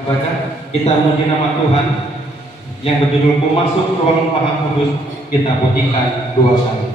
Baca, kita memuji nama Tuhan yang berjudul Masuk Ruang Maha Kudus. Kita pujikan 2 kali.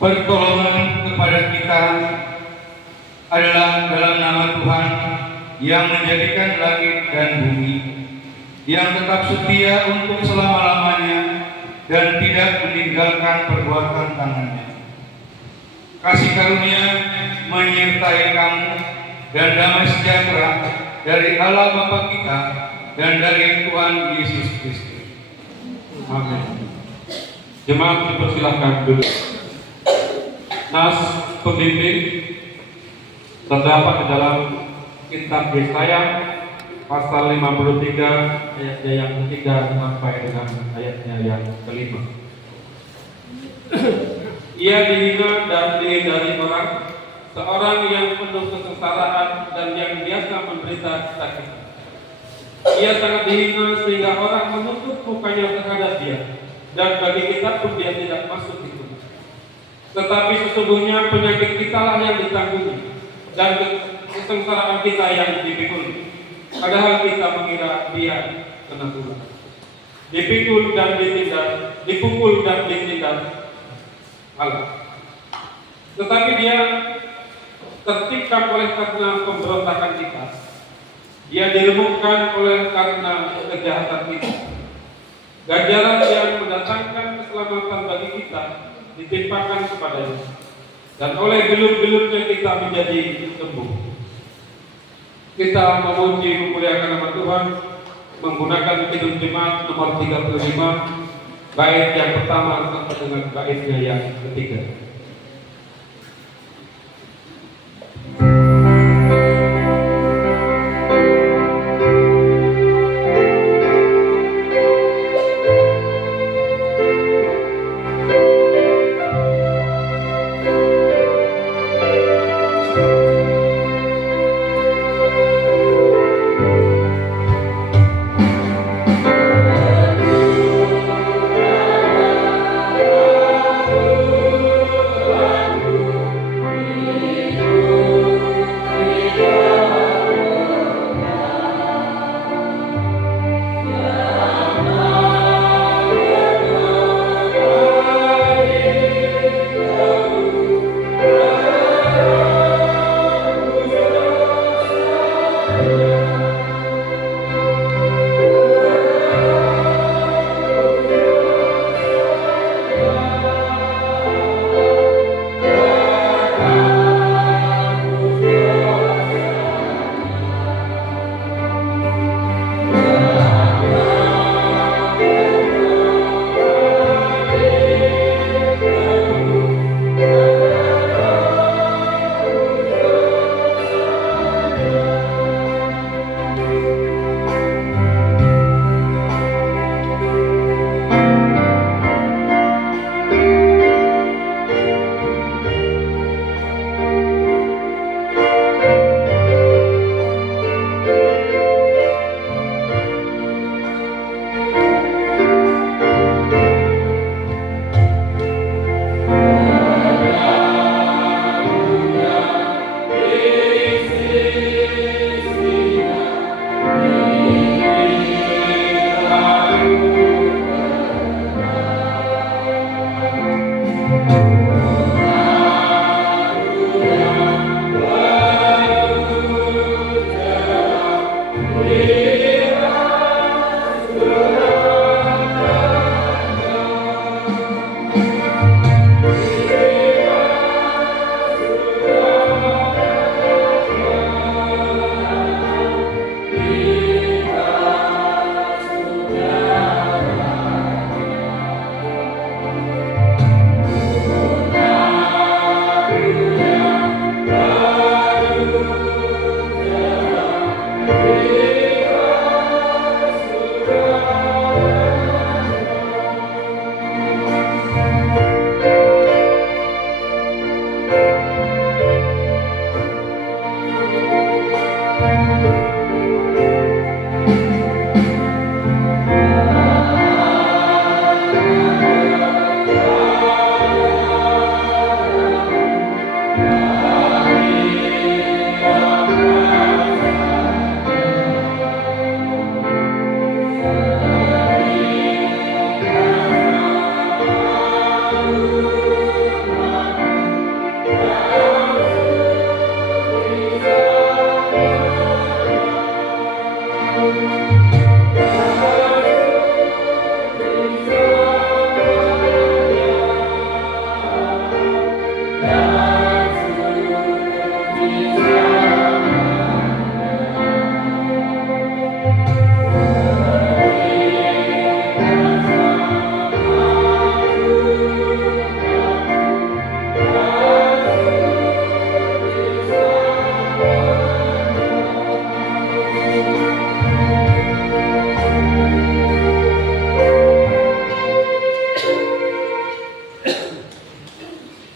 Pertolongan kepada kita adalah dalam nama Tuhan yang menjadikan langit dan bumi, yang tetap setia untuk selama-lamanya dan tidak meninggalkan perbuatan tangannya. Kasih karunia menyertai kamu dan damai sejahtera dari Allah Bapa kita dan dari Tuhan Yesus Kristus. Amin. Jemaat dipersilakan duduk. Nas pembimbing terdapat di dalam kitab Yesaya pasal 53 ayatnya yang ketiga sampai dengan ayatnya yang kelima. Ia dihina dan dihindari orang, seorang yang penuh kesengsaraan dan yang biasa menderita sakit. Ia sangat dihina sehingga orang menutup mukanya terhadap dia, dan bagi kita pun dia tidak masuk itu. Tetapi sesungguhnya penyakit kita lah yang ditanggung dan kesengsaraan kita yang dipikul. Padahal kita mengira dia kena tulah. Dipikul dan ditindas, dipukul dan ditindas Allah. Tetapi dia tertikam oleh karena pemberontakan kita. Dia diremukkan oleh karena kejahatan kita. Ganjaran yang mendatangkan keselamatan bagi kita ditimpakan kepadanya, dan oleh gelut-gelutnya kita menjadi sembuh. Kita memuji memuliakan nama Tuhan menggunakan Kidung Jemaat nomor 35 bait yang pertama sampai dengan baitnya yang ketiga.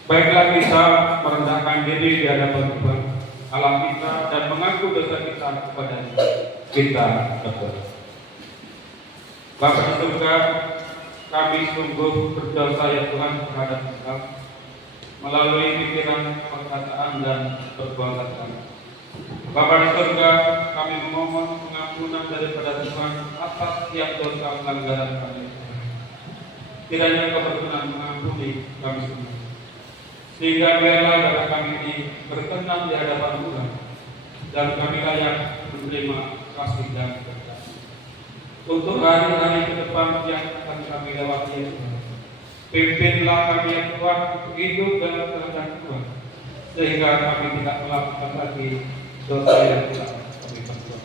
Baiklah kita merendahkan diri di hadapan Tuhan Allah kita dan mengaku dosa kita kepada kita berdoa. Bapa di surga, kami sungguh berdosa ya Tuhan terhadap Engkau melalui pikiran, perkataan dan perbuatan kami. Bapa di surga, kami memohon pengampunan daripada Tuhan atas setiap dosa pelanggaran kami. Kiranya Kau berkenan mengampuni kami semua, sehingga biarlah darah kami ini berkenan di hadapan Tuhan dan kami layak menerima kasih dan berkat untuk hari-hari ke depan yang akan kami lewati ya Tuhan. Pimpinlah kami ya Tuhan untuk hidup dalam kehendak Tuhan, sehingga kami tidak melakukan lagi dosa yang telah kami perbuat.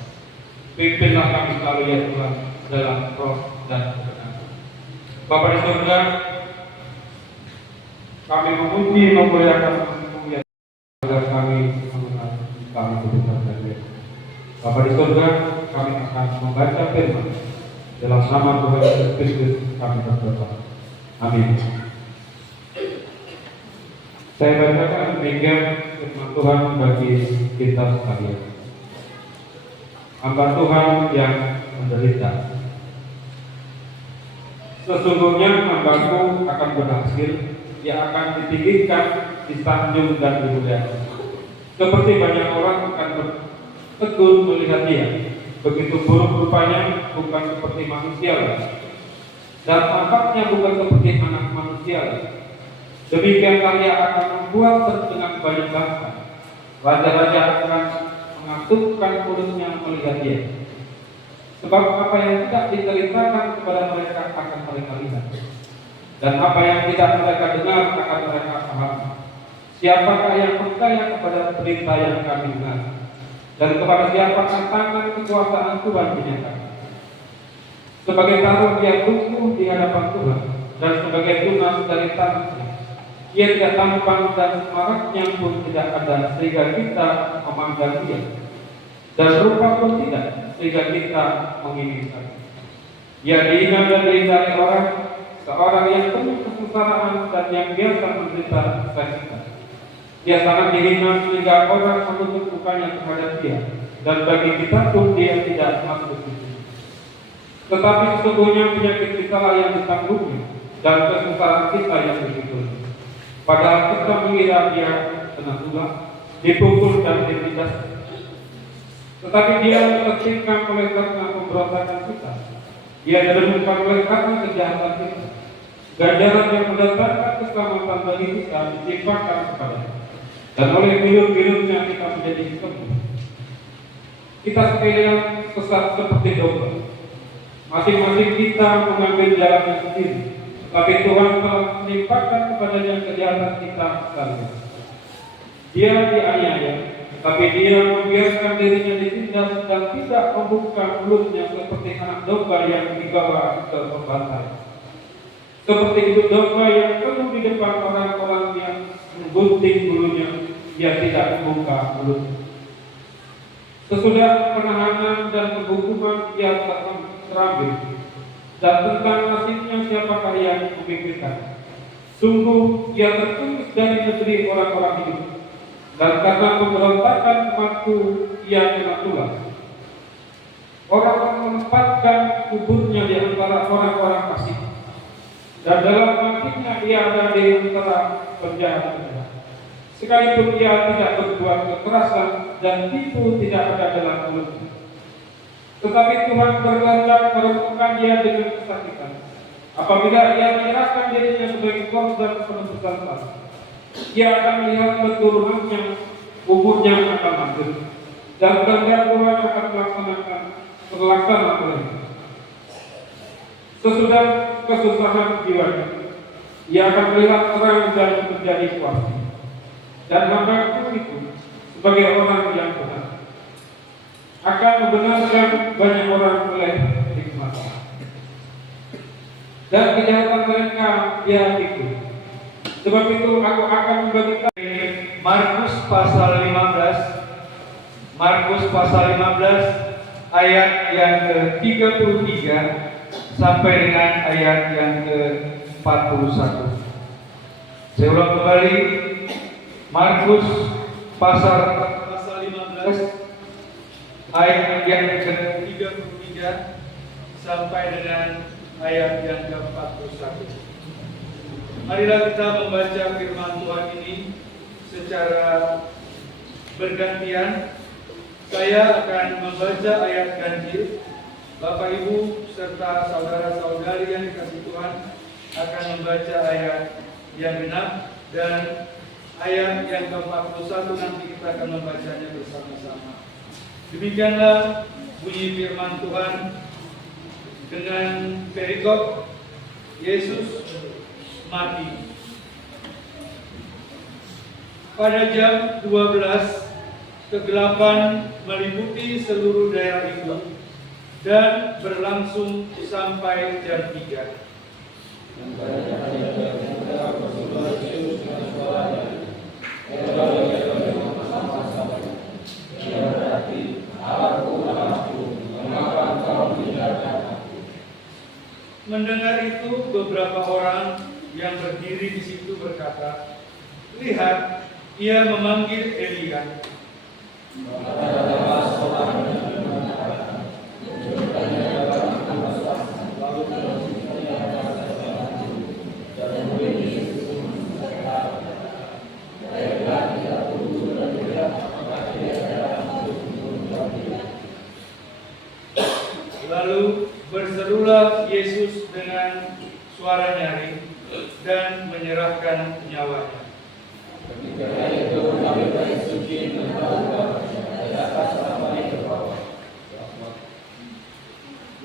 Pimpinlah kami selalu ya Tuhan dalam roh dan kebenaran. Bapa di surga, kami memuji memuliakan ya agar kami mengenal kami kebenaran dan baik. Bapa di surga, kami akan membaca firman dalam nama Tuhan Yesus Kristus kami berdoa. Amin. Saya bacakan demikian firman Tuhan bagi kita sekalian. Hamba Tuhan yang menderita. Sesungguhnya hambaku akan berhasil, ia akan ditinggikan, disanjung dan dimuliakan. Seperti banyak orang akan bertegun melihat dia, begitu buruk rupanya, bukan seperti manusia lagi, dan tampaknya bukan seperti anak manusia lagi. Demikianlah ia akan membuat terdengar banyak bangsa. Raja-raja akan mengatupkan mulutnya melihat dia. Sebab apa yang tidak diceritakan kepada mereka akan mereka lihat, dan apa yang tidak mereka dengar akan mereka pahami. Siapakah yang percaya kepada berita yang kami dengar, dan kepada siapakah tangan kekuasaan Tuhan dinyatakan? Sebagai taruh dia tumbuh di hadapan Tuhan, dan sebagai tunas dari tanahnya. Ia tidak tampan dan semaraknya pun tidak ada, sehingga kita memandang dia, dan rupa pun tidak, sehingga kita menginginkan. Ia dihina dan dihindari orang, seorang yang penuh kesengsaraan dan yang biasa menderita sakit. Ia sangat dihina sehingga orang menutup mukanya terhadap dia, dan bagi kita pun dia tidak masuk ke situ. Tetapi sesungguhnya penyakit kita yang ditanggungnya, dan kesengsaraan kita yang dipikul. Padahal kita mengira dia kena tulah, dipukul dan ditindas. Tetapi dia tertingkang oleh karena pemberontakan kita. Dia direnungkan oleh karena kejahatan kita. Ganjaran yang mendatangkan keselamatan bagi kita ditimpakan kepada-Nya, dan oleh bilur-bilurnya kita menjadi sembuh. Kita sekalian sesat seperti domba. Masing-masing kita mengambil jalannya sendiri. Tapi Tuhan telah menimpakan kepadanya kejahatan kita sekalian. Dia dianiaya, tapi dia membiarkan dirinya ditindas dan tidak membuka mulutnya seperti anak domba yang dibawa ke pembantai. Seperti ibu domba yang penuh di depan orang-orang yang menggunting bulunya, dia tidak membuka mulutnya. Sesudah penahanan dan penghukuman dia terambil. Dan tentang nasibnya siapakah yang memikirkan? Sungguh ia tertulis dari negeri orang-orang hidup, dan karena pemberontakan umatku ia kena tulah. Orang menempatkan kuburnya di antara orang-orang fasik, dan dalam hatinya ia ada di antara penjahat-penjahat. Sekalipun ia tidak berbuat kekerasan dan tipu tidak ada dalam mulutnya. Tetapi Tuhan berkehendak meremukkan dia dengan kesakitan. Apabila ia menyerahkan dirinya sebagai korban penebusan salah, ia akan melihat keturunannya, umurnya akan lanjut, dan kehendak Tuhan akan terlaksana olehnya. Sesudah kesusahan jiwanya, ia akan melihat terang dan menjadi kuasa. Dan hamba itu sebagai orang yang benar akan membenarkan banyak orang oleh hikmat, dan kejahatan mereka dia pikul. Sebab itu aku akan membagikan Markus pasal 15, Markus pasal 15 ayat yang ke-33 sampai dengan ayat yang ke-41. Saya ulang kembali, Markus pasal 15 ayat yang ke-33 sampai dengan ayat yang ke-41. Marilah kita membaca firman Tuhan ini secara bergantian. Saya akan membaca ayat ganjil. Bapak Ibu serta saudara-saudari yang dikasihi Tuhan akan membaca ayat yang genap, dan ayat yang ke-41 nanti kita akan membacanya bersama-sama. Demikianlah bunyi firman Tuhan dengan perikop Yesus mati. Pada jam 12, kegelapan meliputi seluruh daerah itu, dan berlangsung sampai jam 3. Mendengar itu, beberapa orang yang berdiri di situ berkata, "Lihat, ia memanggil Elia." Lalu berserulah Yesus dengan suara nyaring dan menyerahkan nyawanya.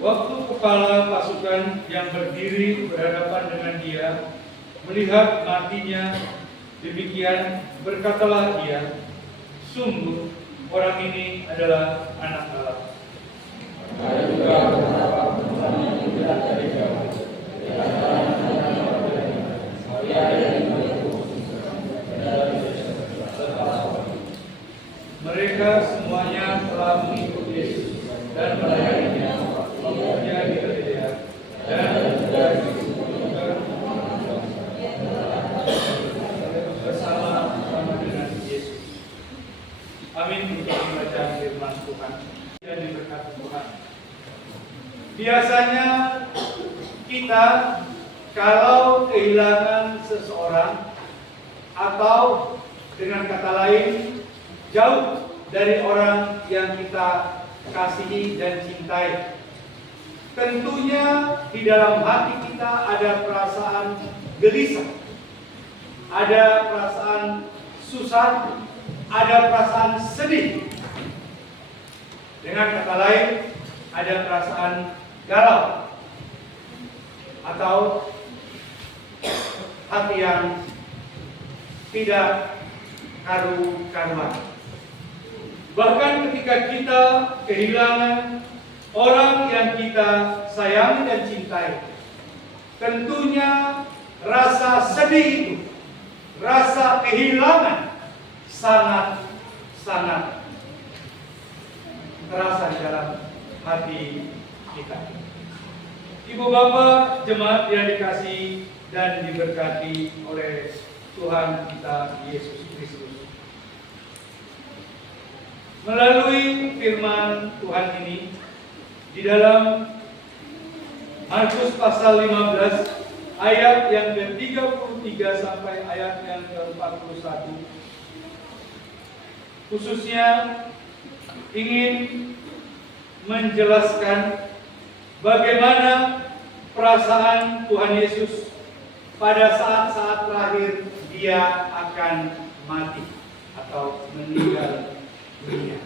Waktu kepala pasukan yang berdiri berhadapan dengan dia melihat matinya demikian, berkatalah ia, "Sungguh orang ini adalah anak Allah." Mereka semuanya telah mengikuti Yesus dan melayaninya, membawa di Galilea dan bersama dengan Yesus. Amin. Untuk bacaan firman Tuhan dan diberkati Tuhan. Biasanya kita kalau kehilangan seseorang atau dengan kata lain jauh dari orang yang kita kasihi dan cintai, tentunya di dalam hati kita ada perasaan gelisah, ada perasaan susah, ada perasaan sedih. Dengan kata lain, ada perasaan galau atau hati yang tidak karu-karuan. Bahkan ketika kita kehilangan orang yang kita sayangi dan cintai, tentunya rasa sedih itu, rasa kehilangan sangat-sangat terasa di dalam hati kita. Ibu bapak jemaat yang dikasihi dan diberkati oleh Tuhan kita Yesus Kristus. Melalui firman Tuhan ini di dalam Markus pasal 15 ayat yang ke-33 sampai ayat yang ke-41, khususnya ingin menjelaskan bagaimana perasaan Tuhan Yesus pada saat-saat terakhir dia akan mati atau meninggal dunia.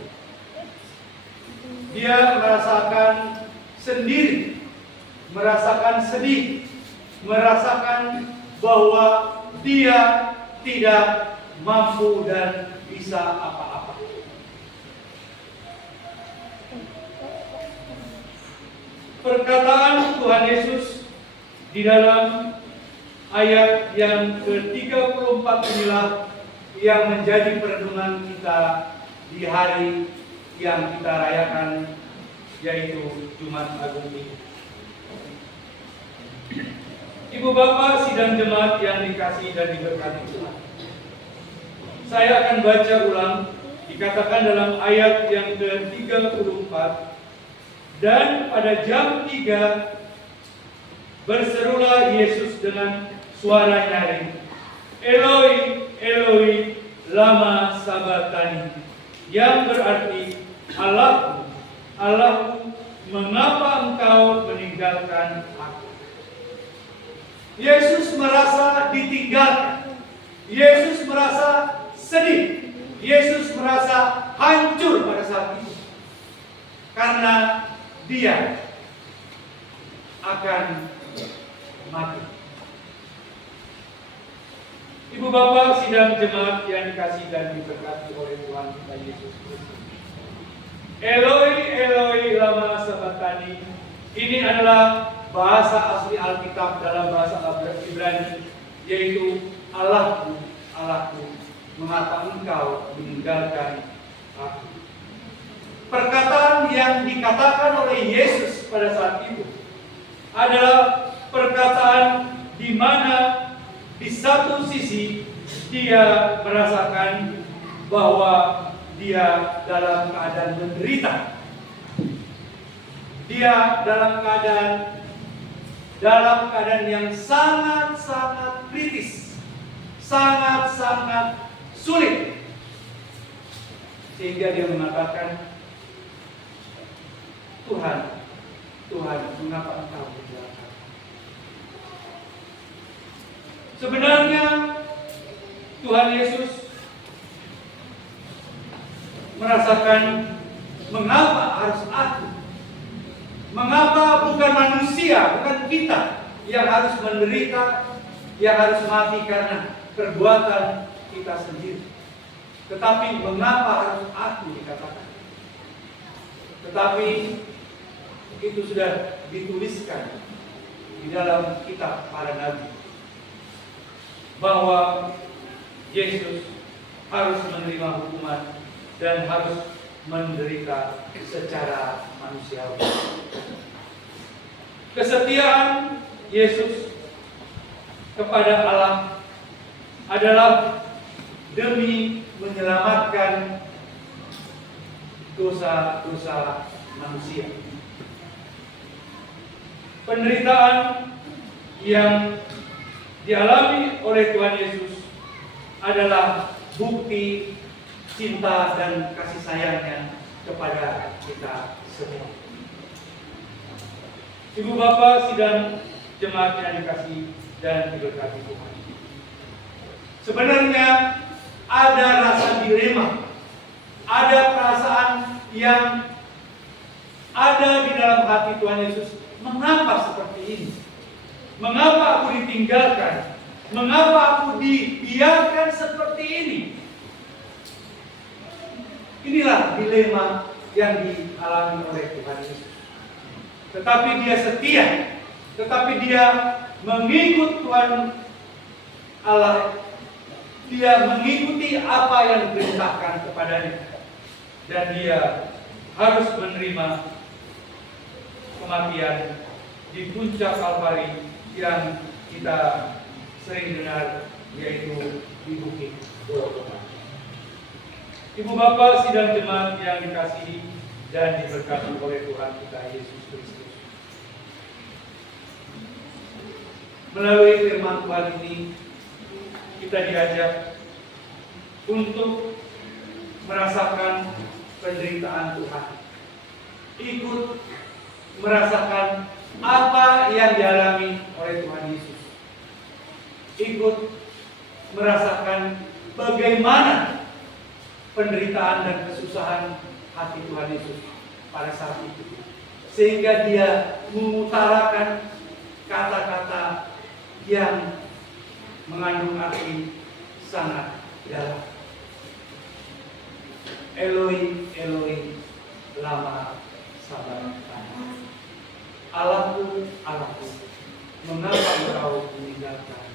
Dia merasakan sendiri, merasakan sedih, merasakan bahwa dia tidak mampu dan bisa apa-apa. Perkataan Tuhan Yesus di dalam ayat yang ke-34 inilah yang menjadi perenungan kita di hari yang kita rayakan, yaitu Jumat Agung ini. Ibu bapak sidang jemaat yang dikasihi dan diberkati Tuhan, saya akan baca ulang, dikatakan dalam ayat yang ke-34, dan pada jam 3 berserulah Yesus dengan suara nyaring, "Eloi, Eloi, lama sabachthani," yang berarti, "Allahku, Allahku, mengapa engkau meninggalkan aku?" Yesus merasa ditinggalkan. Yesus merasa sedih. Yesus merasa hancur pada saat itu. Karena dia akan mati. Ibu bapak sidang jemaat yang dikasihi dan diberkati oleh Tuhan kita Yesus Kristus. Eloi, Eloi, lama sabachthani. Ini adalah bahasa asli Alkitab dalam bahasa Ibrani, yaitu Allahku, Allahku, mengapa engkau meninggalkan aku. Perkataan yang dikatakan oleh Yesus pada saat itu adalah perkataan di mana di satu sisi dia merasakan bahwa dia dalam keadaan menderita. Dia dalam keadaan yang sangat-sangat kritis, sangat-sangat sulit, sehingga dia mengatakan, Tuhan, Tuhan, mengapa engkau meninggalkan? Sebenarnya Tuhan Yesus merasakan, mengapa harus aku? Mengapa bukan manusia, bukan kita yang harus menderita, yang harus mati karena perbuatan kita sendiri? Tetapi mengapa harus aku dikatakan? Tetapi itu sudah dituliskan di dalam kitab para nabi bahwa Yesus harus menerima hukuman dan harus menderita secara manusiawi. Kesetiaan Yesus kepada Allah adalah demi menyelamatkan dosa-dosa manusia. Penderitaan yang dialami oleh Tuhan Yesus adalah bukti cinta dan kasih sayangnya kepada kita semua. Ibu bapak sidang jemaat yang dikasihi dan diberkati Tuhan. Sebenarnya ada rasa dilema, ada perasaan yang ada di dalam hati Tuhan Yesus. Mengapa seperti ini? Mengapa aku ditinggalkan? Mengapa aku dibiarkan seperti ini? Inilah dilema yang dialami oleh Tuhan Yesus. Tetapi dia setia, tetapi dia mengikut Tuhan Allah. Dia mengikuti apa yang diperintahkan kepadanya, dan dia harus menerima kematian di puncak Kalvari yang kita sering dengar, yaitu di Bukit Golgota. Ibu bapak sidang jemaat yang dikasihi dan diberkati oleh Tuhan kita Yesus Kristus. Melalui firman Tuhan ini kita diajak untuk merasakan penderitaan Tuhan, ikut merasakan apa yang dialami oleh Tuhan Yesus, ikut merasakan bagaimana penderitaan dan kesusahan hati Tuhan Yesus pada saat itu, sehingga dia mengutarakan kata-kata yang mengandung arti sangat dalam. Eloi, Eloi, lama sabachthani. Allahku, Allahku, mengapa engkau meninggalkan?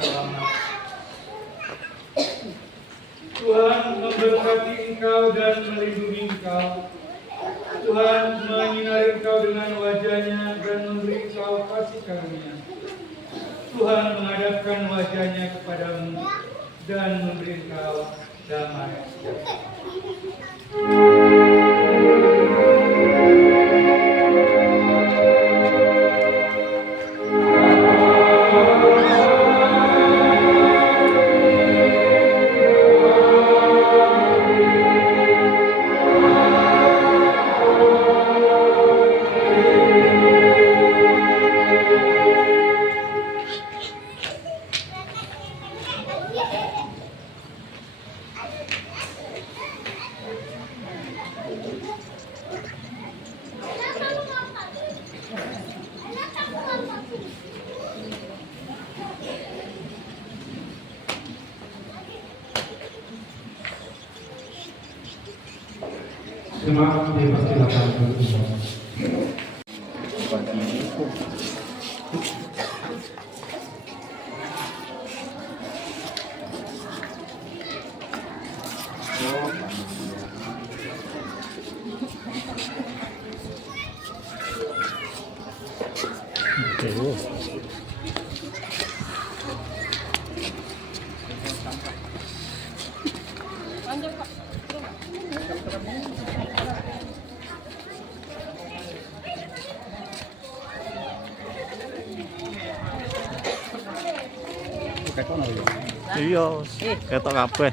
selamat. Tuhan memberkati engkau dan melindungi engkau. Tuhan menyinari engkau dengan wajah-Nya dan memberi engkau kasih karunia. Tuhan menghadapkan wajah-Nya kepadamu dan memberi engkau damai sejahtera. Jemaat dipersilakan berdoa. Iya, ketok kabeh.